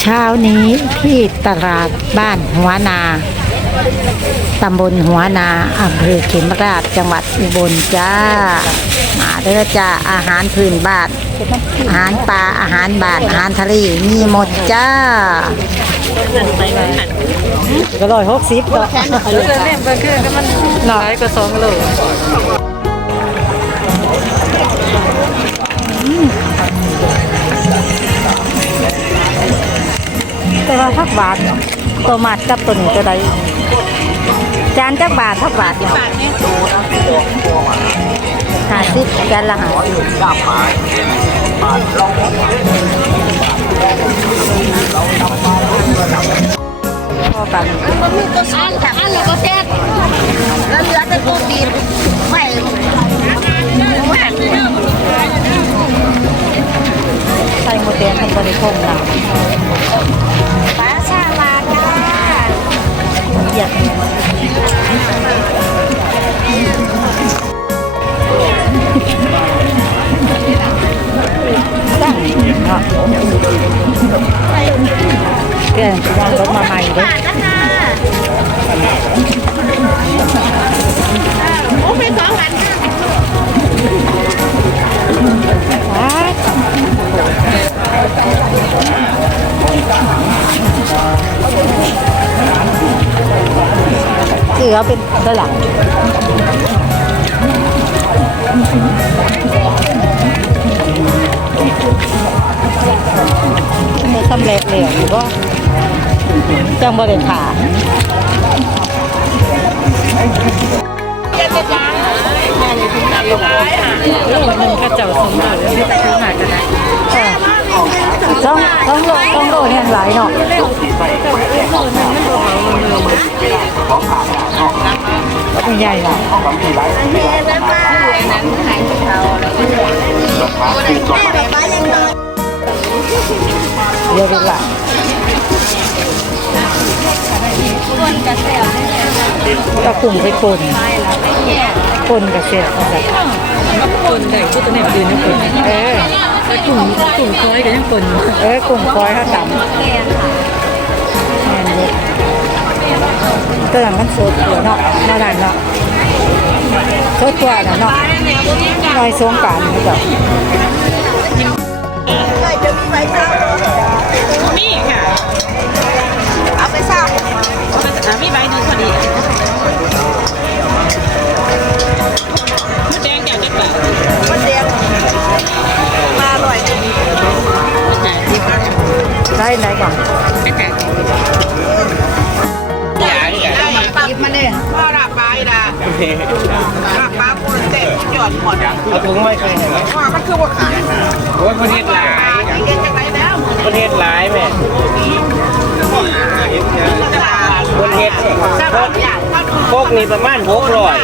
เช้านี้ที่ตลาดบ้านหัวนา ตำบลหัวนาอำเภอเขมราชจังหวัดอุบลจ้า มาเด้อจ้าอาหารพื้นบ้าน อาหารปลาอาหารบ้านอาหารทะเลมีหมดจ้าก็ร้อยหกสิบก็เรื่องเล่นเบอร์เกอร์ก็มันหลายกว่าสองโล บาทตัวมาดกับตัวนี้ตัวใดจานจักบาททักบาทเนี่ยห้าสิบจานละห้าสิบพอกันมันมีตัวอันอันแล้วก็แซ่บแล้วเหลือแต่ตัวตีนไข่ใส่หมดแดงทำบริโภคเรา เนาะเพื่อนวางรถมาใหม่เด้บาทนะคะโอ้เป็นสองพันค่ะคือเขาเป็นตัวหลัง จังบริขามันก็เจ้าสมบูรณ์ไม่ต้องหากันนะต้องต้องโลต้องโลเนี่ยหลายเนาะเป็นใหญ่เนาะแม่แม่ป้านั้นขายเขาแล้วก็แม่ป้ายังนอนเยอะดีกว่า ก็กลุ่มไปคนคนกับเสียแบบคนไหนก็ตัวไหนมาดูนะคนเออแล้วกลุ่มกลุ่มคอยกันยังคนเออกลุ่มคอยเขาต่ำตอนหลังมันสดหัวเนาะมาดันเนาะสดกว่าน่ะเนาะน้อยสงกรารนี่ก็เคยจะนี่ค่ะ ได้ไหนก่อนปับมาเนี่ยพ่อรับไปนะรับป้าคนเต็มหย่อนหมดเอาถุงไม่เคยเห็นไหมพ่อมันคือว่าขายโอ้ยประเทศหลายเรียนจากไหนแล้วประเทศหลายแม่ประเทศพวกพวกนี้ประมาณหกร้อย